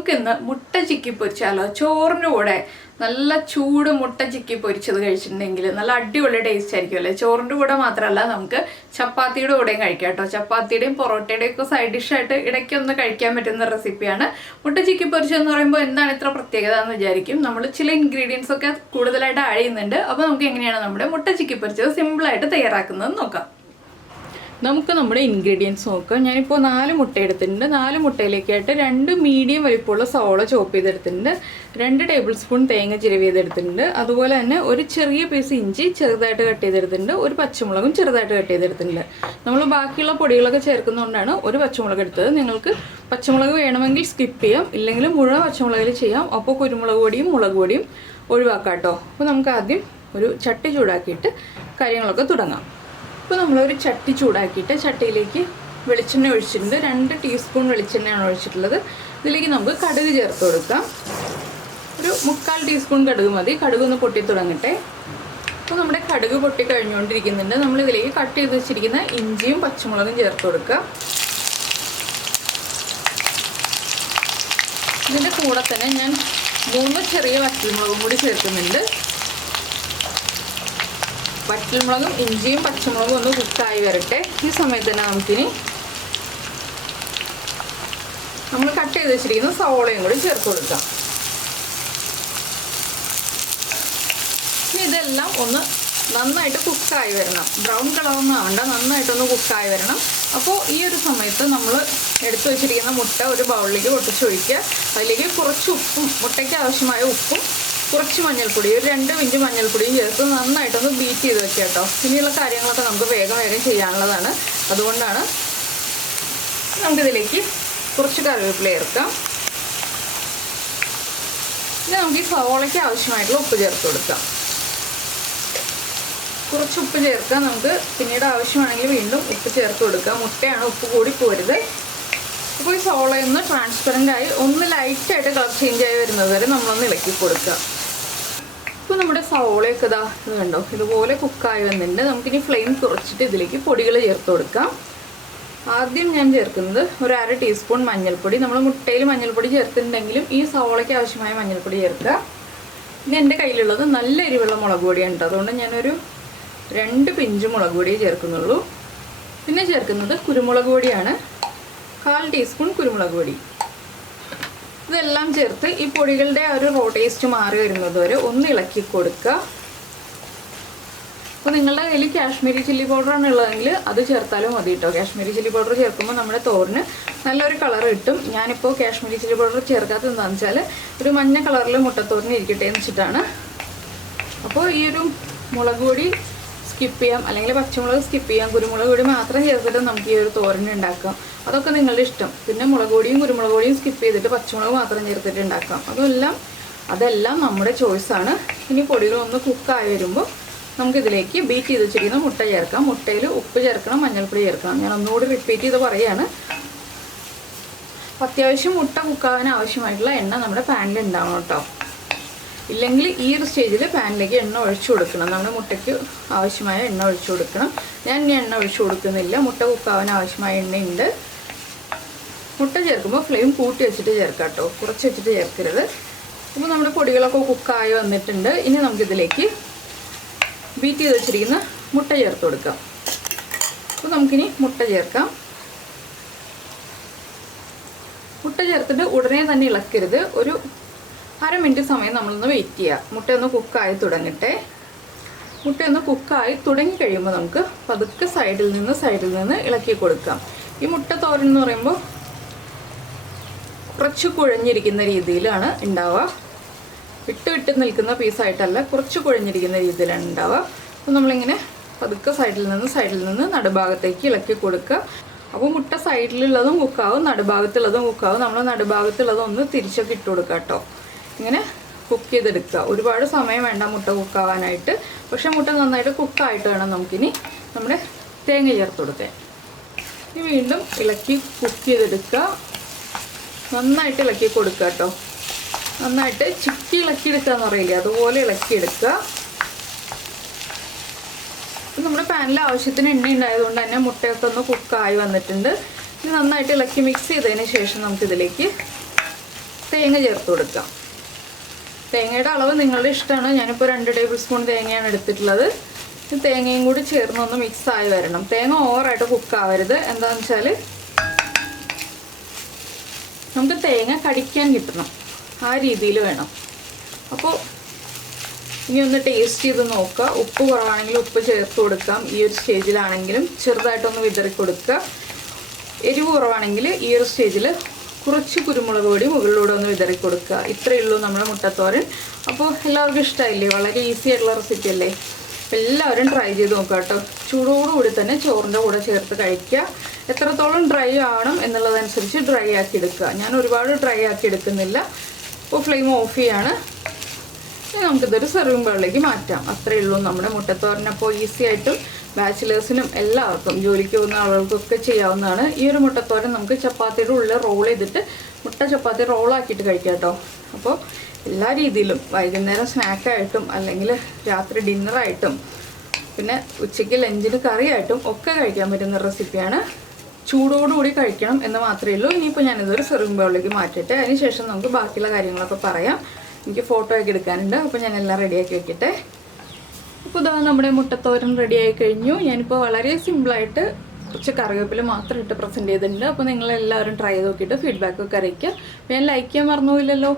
നമുക്കിന്ന് മുട്ട ചിക്കി പൊരിച്ചാലോ? ചോറിൻ്റെ കൂടെ നല്ല ചൂട് മുട്ട ചിക്കി പൊരിച്ചത് കഴിച്ചിട്ടുണ്ടെങ്കിൽ നല്ല അടിപൊളി ടേസ്റ്റ് ആയിരിക്കുമല്ലേ. ചോറിൻ്റെ കൂടെ മാത്രമല്ല, നമുക്ക് ചപ്പാത്തിയുടെ കൂടെയും കഴിക്കാം കേട്ടോ. ചപ്പാത്തിയുടെയും പൊറോട്ടയുടെയും ഒക്കെ സൈഡ് ഡിഷായിട്ട് ഇടയ്ക്കൊന്ന് കഴിക്കാൻ പറ്റുന്ന റെസിപ്പിയാണ് മുട്ട ചിക്കി പൊരിച്ചതെന്ന് പറയുമ്പോൾ. എന്താണ് ഇത്ര പ്രത്യേകത എന്ന് വിചാരിക്കും. നമ്മൾ ചില ഇൻഗ്രീഡിയൻസ് ഒക്കെ കൂടുതലായിട്ട് ആഡ് ചെയ്യുന്നുണ്ട്. അപ്പോൾ നമുക്ക് എങ്ങനെയാണ് നമ്മുടെ മുട്ട ചിക്കി പൊരിച്ചത് സിമ്പിളായിട്ട് തയ്യാറാക്കുന്നത് നോക്കാം. നമുക്ക് നമ്മുടെ ഇൻഗ്രീഡിയൻസ് നോക്കാം. ഞാനിപ്പോൾ 4 മുട്ട എടുത്തിട്ടുണ്ട്. 4 മുട്ടയിലേക്കായിട്ട് 2 മീഡിയം വലിപ്പമുള്ള സവോള ചോപ്പ് ചെയ്തെടുത്തിട്ടുണ്ട്, 2 ടേബിൾ സ്പൂൺ തേങ്ങ ചിരവി ചെയ്തെടുത്തിട്ടുണ്ട്, അതുപോലെ തന്നെ ഒരു ചെറിയ പീസ് ഇഞ്ചി ചെറുതായിട്ട് കട്ട് ചെയ്തെടുത്തിട്ടുണ്ട്, ഒരു പച്ചമുളകും ചെറുതായിട്ട് കട്ട് ചെയ്തെടുത്തിട്ടുണ്ട്. നമ്മൾ ബാക്കിയുള്ള പൊടികളൊക്കെ ചേർക്കുന്നതുകൊണ്ടാണ് ഒരു പച്ചമുളക് എടുത്തത്. നിങ്ങൾക്ക് പച്ചമുളക് വേണമെങ്കിൽ സ്കിപ്പ് ചെയ്യാം, ഇല്ലെങ്കിൽ മുഴുവൻ പച്ചമുളകിൽ ചെയ്യാം. അപ്പോൾ കുരുമുളക് പൊടിയും മുളക് പൊടിയും ഒഴിവാക്കാം കേട്ടോ. അപ്പോൾ നമുക്ക് ആദ്യം ഒരു ചട്ടി ചൂടാക്കിയിട്ട് കാര്യങ്ങളൊക്കെ തുടങ്ങാം. ഇപ്പോൾ നമ്മളൊരു ചട്ടി ചൂടാക്കിയിട്ട് ചട്ടിയിലേക്ക് വെളിച്ചെണ്ണ ഒഴിച്ചിട്ടുണ്ട്. 2 ടീസ്പൂൺ വെളിച്ചെണ്ണയാണ് ഒഴിച്ചിട്ടുള്ളത്. ഇതിലേക്ക് നമുക്ക് കടുക് ചേർത്ത് കൊടുക്കാം. ഒരു 3/4 ടീസ്പൂൺ കടുക് മതി. കടുക് ഒന്ന് പൊട്ടി തുടങ്ങട്ടെ. അപ്പോൾ നമ്മുടെ കടുക് പൊട്ടി കഴിഞ്ഞുകൊണ്ടിരിക്കുന്നുണ്ട്. നമ്മളിതിലേക്ക് കട്ട് ചെയ്ത് വെച്ചിരിക്കുന്ന ഇഞ്ചിയും പച്ചമുളകും ചേർത്ത് കൊടുക്കുക. ഇതിൻ്റെ കൂടെ തന്നെ ഞാൻ 3 ചെറിയ വറ്റൽമുളകും കൂടി ചേർക്കുന്നുണ്ട്. വറ്റൽമുളകും ഇഞ്ചിയും പച്ചമുളകും ഒന്ന് കുക്കായി വരട്ടെ. ഈ സമയത്ത് തന്നെ നമുക്കിനി നമ്മൾ കട്ട് ചെയ്ത് വെച്ചിരിക്കുന്ന സവോളയും കൂടി ചേർത്ത് കൊടുക്കാം. ഇനി ഇതെല്ലാം ഒന്ന് നന്നായിട്ട് കുക്കായി വരണം. ബ്രൗൺ കളറൊന്നും ആവണ്ട, നന്നായിട്ടൊന്ന് കുക്കായി വരണം. അപ്പോൾ ഈ ഒരു സമയത്ത് നമ്മൾ എടുത്തു വെച്ചിരിക്കുന്ന മുട്ട ഒരു ബൗളിലേക്ക് പൊട്ടിച്ചൊഴിക്കുക. അതിലേക്ക് കുറച്ച് ഉപ്പും, മുട്ടയ്ക്ക് ആവശ്യമായ ഉപ്പും, കുറച്ച് മഞ്ഞൾപ്പൊടി, ഒരു 2 പിഞ്ച് മഞ്ഞൾപ്പൊടിയും ചേർത്ത് നന്നായിട്ടൊന്ന് ബീറ്റ് ചെയ്ത് വെക്കുക കേട്ടോ. ഇനിയുള്ള കാര്യങ്ങളൊക്കെ നമുക്ക് വേഗം ചെയ്യാനുള്ളതാണ്. അതുകൊണ്ടാണ് നമുക്കിതിലേക്ക് കുറച്ച് കറിവേപ്പില ചേർക്കാം. ഇനി നമുക്ക് ഈ സവോളയ്ക്ക് ആവശ്യമായിട്ടുള്ള ഉപ്പ് ചേർത്ത് കൊടുക്കാം. കുറച്ച് ഉപ്പ് ചേർക്കാം. നമുക്ക് പിന്നീട് ആവശ്യമാണെങ്കിൽ വീണ്ടും ഉപ്പ് ചേർത്ത് കൊടുക്കാം. മുട്ടയാണ്, ഉപ്പ് കൂടി പോരുത്. അപ്പോൾ ഈ സവോളയൊന്ന് ട്രാൻസ്പെറൻ്റായി ഒന്ന് ലൈറ്റായിട്ട് കളർ ചേഞ്ച് ആയി വരുന്നത് വരെ നമ്മളൊന്ന് ഇളക്കി കൊടുക്കുക. ഇപ്പോൾ നമ്മുടെ സവോളയൊക്കെ ഇത് കണ്ടോ, ഇതുപോലെ കുക്കായി വന്നിട്ടുണ്ട്. നമുക്കിനി ഫ്ലെയിം കുറച്ചിട്ട് ഇതിലേക്ക് പൊടികൾ ചേർത്ത് കൊടുക്കാം. ആദ്യം ഞാൻ ചേർക്കുന്നത് ഒരു 1/2 ടീസ്പൂൺ മഞ്ഞൾപ്പൊടി. നമ്മൾ മുട്ടയിൽ മഞ്ഞൾപ്പൊടി ചേർത്തിട്ടുണ്ടെങ്കിലും ഈ സവോളയ്ക്ക് ആവശ്യമായ മഞ്ഞൾപ്പൊടി ചേർക്കുക. ഇനി എൻ്റെ കയ്യിലുള്ളത് നല്ല എരിവുള്ള മുളക് പൊടിയാണ് കേട്ടോ. അതുകൊണ്ട് ഞാനൊരു 2 പിഞ്ച് മുളക് പൊടിയെ ചേർക്കുന്നുള്ളൂ. പിന്നെ ചേർക്കുന്നത് കുരുമുളക് പൊടിയാണ്, 1/4 ടീസ്പൂൺ കുരുമുളക് പൊടി. ഇതെല്ലാം ചേർത്ത് ഈ പൊടികളുടെ ആ ഒരു റോ ടേസ്റ്റ് മാറി വരുന്നത് വരെ ഒന്ന് ഇളക്കി കൊടുക്കുക. അപ്പോൾ നിങ്ങളുടെ കയ്യിൽ കാശ്മീരി ചില്ലി പൗഡറാണ് ഉള്ളതെങ്കിൽ അത് ചേർത്താലും മതി കേട്ടോ. കാശ്മീരി ചില്ലി പൗഡർ ചേർക്കുമ്പോൾ നമ്മുടെ തോരന് നല്ലൊരു കളർ കിട്ടും. ഞാനിപ്പോൾ കാശ്മീരി ചില്ലി പൗഡർ ചേർക്കാത്തത് എന്താണെന്ന് വെച്ചാൽ ഒരു മഞ്ഞ കളറിൽ മുട്ടത്തോരന് ഇരിക്കട്ടെ എന്ന് വെച്ചിട്ടാണ്. അപ്പോൾ ഈ ഒരു മുളക് പൊടി സ്കിപ്പ് ചെയ്യാം, അല്ലെങ്കിൽ പച്ചമുളക് സ്കിപ്പ് ചെയ്യാം. കുരുമുളക് പൊടി മാത്രം ചേർത്തിട്ട് നമുക്ക് ഈ ഒരു തോരന് ഉണ്ടാക്കാം. അതൊക്കെ നിങ്ങളുടെ ഇഷ്ടം. പിന്നെ മുളക് പൊടിയും കുരുമുളക് പൊടിയും സ്കിപ്പ് ചെയ്തിട്ട് പച്ചമുളക് മാത്രം ചേർത്തിട്ട് ഉണ്ടാക്കാം. അതെല്ലാം നമ്മുടെ ചോയ്സാണ്. ഇനി പൊടികളൊന്ന് കുക്കായി വരുമ്പോൾ നമുക്കിതിലേക്ക് ബീറ്റ് ചെയ്ത് വെച്ചിരിക്കുന്ന മുട്ട ചേർക്കാം. മുട്ടയിൽ ഉപ്പ് ചേർക്കണം, മഞ്ഞൾപ്പൊടി ചേർക്കണം. ഞാൻ ഒന്നുകൂടി റിപ്പീറ്റ് ചെയ്ത് പറയുകയാണ്. അത്യാവശ്യം മുട്ട കുക്കാവാൻ ആവശ്യമായിട്ടുള്ള എണ്ണ നമ്മുടെ പാനിൽ ഉണ്ടാവണം കേട്ടോ. ഇല്ലെങ്കിൽ ഈ ഒരു സ്റ്റേജിൽ പാനിലേക്ക് എണ്ണ ഒഴിച്ചു കൊടുക്കണം. നമ്മുടെ മുട്ടയ്ക്ക് ആവശ്യമായ എണ്ണ ഒഴിച്ചു കൊടുക്കണം. ഞാൻ ഇനി എണ്ണ ഒഴിച്ചു കൊടുക്കുന്നില്ല. മുട്ട കുക്കാവാൻ ആവശ്യമായ എണ്ണയുണ്ട്. മുട്ട ചേർക്കുമ്പോൾ ഫ്ലെയിം കൂട്ടി വെച്ചിട്ട് ചേർക്കാം കേട്ടോ, കുറച്ച് വെച്ചിട്ട് ചേർക്കരുത്. അപ്പോൾ നമ്മുടെ പൊടികളൊക്കെ കുക്കായി വന്നിട്ടുണ്ട്. ഇനി നമുക്കിതിലേക്ക് ബീറ്റ് ചെയ്ത് വെച്ചിരിക്കുന്ന മുട്ട ചേർത്ത് കൊടുക്കാം. അപ്പോൾ നമുക്കിനി മുട്ട ചേർക്കാം. മുട്ട ചേർത്തിട്ട് ഉടനെ തന്നെ ഇളക്കരുത്. ഒരു 1/2 മിനിറ്റ് സമയം നമ്മളൊന്ന് വെയിറ്റ് ചെയ്യുക. മുട്ടയൊന്ന് കുക്കായി തുടങ്ങട്ടെ. മുട്ടയൊന്ന് കുക്കായി തുടങ്ങി കഴിയുമ്പോൾ നമുക്ക് പതുക്കെ സൈഡിൽ നിന്ന് ഇളക്കി കൊടുക്കാം. ഈ മുട്ട തോരൻ എന്ന് പറയുമ്പോൾ കുറച്ച് കുഴഞ്ഞിരിക്കുന്ന രീതിയിലാണ് ഉണ്ടാവുക. വിട്ട് നിൽക്കുന്ന പീസായിട്ടല്ല, കുറച്ച് കുഴഞ്ഞിരിക്കുന്ന രീതിയിലാണ് ഉണ്ടാവുക. അപ്പോൾ നമ്മളിങ്ങനെ പതുക്കെ സൈഡിൽ നിന്ന് നടുഭാഗത്തേക്ക് ഇളക്കി കൊടുക്കുക. അപ്പോൾ മുട്ട സൈഡിലുള്ളതും കുക്കാവും, നടുഭാഗത്തുള്ളതും കുക്കാവും. നമ്മൾ നടുഭാഗത്തുള്ളതും ഒന്ന് തിരിച്ചൊക്കെ ഇട്ട് കൊടുക്കുക കേട്ടോ. ഇങ്ങനെ കുക്ക് ചെയ്തെടുക്കുക. ഒരുപാട് സമയം വേണ്ട മുട്ട കുക്കാവാനായിട്ട്. പക്ഷേ മുട്ട നന്നായിട്ട് കുക്കായിട്ട് വേണം നമുക്കിനി നമ്മുടെ തേങ്ങ ചേർത്ത് കൊടുക്കാൻ. ഇനി വീണ്ടും ഇളക്കി കുക്ക് ചെയ്തെടുക്കുക. നന്നായിട്ട് ഇളക്കി കൊടുക്കുക കേട്ടോ. നന്നായിട്ട് ചിക്കി ഇളക്കിയെടുക്കുക എന്ന് പറയില്ലേ, അതുപോലെ ഇളക്കിയെടുക്കുക. നമ്മുടെ പാനിൽ ആവശ്യത്തിന് എണ്ണ ഉണ്ടായതുകൊണ്ട് തന്നെ മുട്ടയൊക്കെ ഒന്ന് കുക്കായി വന്നിട്ടുണ്ട്. ഇത് നന്നായിട്ട് ഇളക്കി മിക്സ് ചെയ്തതിന് ശേഷം നമുക്കിതിലേക്ക് തേങ്ങ ചേർത്ത് കൊടുക്കാം. തേങ്ങയുടെ അളവ് നിങ്ങളുടെ ഇഷ്ടമാണ്. ഞാനിപ്പോൾ 2 ടേബിൾ സ്പൂൺ തേങ്ങയാണ് എടുത്തിട്ടുള്ളത്. തേങ്ങയും കൂടി ചേർന്നൊന്ന് മിക്സായി വരണം. തേങ്ങ ഓവറായിട്ട് കുക്കാവരുത്. എന്താണെന്ന് വെച്ചാൽ നമുക്ക് തേങ്ങ കടിക്കാൻ കിട്ടണം, ആ രീതിയിൽ വേണം. അപ്പോൾ ഇനി ഒന്ന് ടേസ്റ്റ് ചെയ്ത് നോക്കുക. ഉപ്പ് കുറവാണെങ്കിൽ ഉപ്പ് ചേർത്ത് കൊടുക്കാം. ഈ ഒരു സ്റ്റേജിലാണെങ്കിലും ചെറുതായിട്ടൊന്ന് വിതറി കൊടുക്കുക. എരിവ് കുറവാണെങ്കിൽ ഈ ഒരു സ്റ്റേജിൽ കുറച്ച് കുരുമുളക് പൊടി മുകളിലൂടെ ഒന്ന് വിതറി കൊടുക്കുക. ഇത്രയേ ഉള്ളൂ നമ്മുടെ മുട്ടത്തോരൻ. അപ്പോൾ എല്ലാവർക്കും ഇഷ്ടമായില്ലേ? വളരെ ഈസി ആയിട്ടുള്ള റെസിപ്പി അല്ലേ? എല്ലാവരും ട്രൈ ചെയ്ത് നോക്കുക കേട്ടോ. ചൂടോടുകൂടി തന്നെ ചോറിൻ്റെ കൂടെ ചേർത്ത് കഴിക്കുക. എത്രത്തോളം ഡ്രൈ ആവണം എന്നുള്ളതനുസരിച്ച് ഡ്രൈ ആക്കി എടുക്കുക. ഞാൻ ഒരുപാട് ഡ്രൈ ആക്കി എടുക്കുന്നില്ല. അപ്പോൾ ഫ്ലെയിം ഓഫ് ചെയ്യാണ്. ഇനി നമുക്കിതൊരു സെർവിങ് ബൗളിലേക്ക് മാറ്റാം. അത്രയേ ഉള്ളൂ നമ്മുടെ മുട്ടത്തോരനപ്പോൾ ഈസി ആയിട്ടും ബാച്ചിലേഴ്സിനും എല്ലാവർക്കും ജോലിക്ക് പോകുന്ന ആളുകൾക്കൊക്കെ ചെയ്യാവുന്നതാണ്. ഈ ഒരു മുട്ടത്തോരൻ നമുക്ക് ചപ്പാത്തിയുടെ ഉള്ളിൽ റോൾ ചെയ്തിട്ട് മുട്ട ചപ്പാത്തി റോളാക്കിയിട്ട് കഴിക്കാം കേട്ടോ. അപ്പോൾ എല്ലാ രീതിയിലും വൈകുന്നേരം സ്നാക്കായിട്ടും അല്ലെങ്കിൽ രാത്രി ഡിന്നറായിട്ടും പിന്നെ ഉച്ചയ്ക്ക് ലഞ്ചിന് കറിയായിട്ടും ഒക്കെ കഴിക്കാൻ പറ്റുന്ന റെസിപ്പിയാണ്. ചൂടോടുകൂടി കഴിക്കണം എന്ന് മാത്രമേ ഉള്ളൂ. ഇനിയിപ്പോൾ ഞാനിതൊരു സെർവിങ് ബൗളിലേക്ക് മാറ്റിയിട്ട് അതിനുശേഷം നമുക്ക് ബാക്കിയുള്ള കാര്യങ്ങളൊക്കെ പറയാം. എനിക്ക് ഫോട്ടോ ഒക്കെ എടുക്കാനുണ്ട്. അപ്പോൾ ഞാൻ എല്ലാം റെഡിയാക്കി വെക്കട്ടെ. അപ്പോൾ ഇതാ നമ്മുടെ മുട്ടത്തോരൻ റെഡിയായി കഴിഞ്ഞു. ഞാനിപ്പോൾ വളരെ സിമ്പിളായിട്ട് കുറച്ച് കറിവേപ്പില മാത്രം ഇട്ട് പ്രസൻറ്റ് ചെയ്തിട്ടുണ്ട്. അപ്പോൾ നിങ്ങളെല്ലാവരും ട്രൈ ചെയ്ത് നോക്കിയിട്ട് ഫീഡ്ബാക്കൊക്കെ അറിയിക്കുക. ഞാൻ ലൈക്ക് ചെയ്യാൻ മറന്നുപോയില്ലല്ലോ.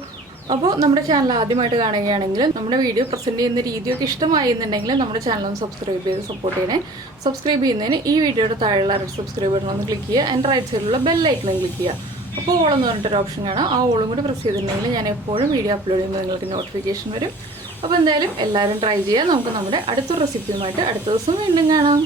അപ്പോൾ നമ്മുടെ ചാനൽ ആദ്യമായിട്ട് കാണുകയാണെങ്കിൽ നമ്മുടെ വീഡിയോ പ്രസൻറ്റ് ചെയ്യുന്ന രീതിയൊക്കെ ഇഷ്ടമായി എന്നുണ്ടെങ്കിൽ നമ്മുടെ ചാനലൊന്ന് സബ്സ്ക്രൈബ് ചെയ്ത് സപ്പോർട്ട് ചെയ്യണേ. സബ്സ്ക്രൈബ് ചെയ്യുന്നതിന് ഈ വീഡിയോയുടെ താഴെയുള്ള സബ്സ്ക്രൈബ് ബട്ടൺ ഒന്ന് ക്ലിക്ക് ചെയ്യുക. ആൻഡ് റൈറ്റ് സൈഡിലുള്ള ബെല്ലൈക്കണും ക്ലിക്ക് ചെയ്യുക. അപ്പോൾ ഓളെന്ന് പറഞ്ഞിട്ടൊരു ഓപ്ഷൻ കാണാം. ആ ഓളും കൂടി പ്രസ് ചെയ്തിട്ടുണ്ടെങ്കിൽ ഞാൻ എപ്പോഴും വീഡിയോ അപ്ലോഡ് ചെയ്യുമ്പോൾ നിങ്ങൾക്ക് നോട്ടിഫിക്കേഷൻ വരും. അപ്പോൾ എന്തായാലും എല്ലാവരും ട്രൈ ചെയ്യുക. നമുക്ക് നമ്മുടെ അടുത്തൊരു റെസിപ്പിയുമായിട്ട് അടുത്ത ദിവസം വീണ്ടും കാണാം.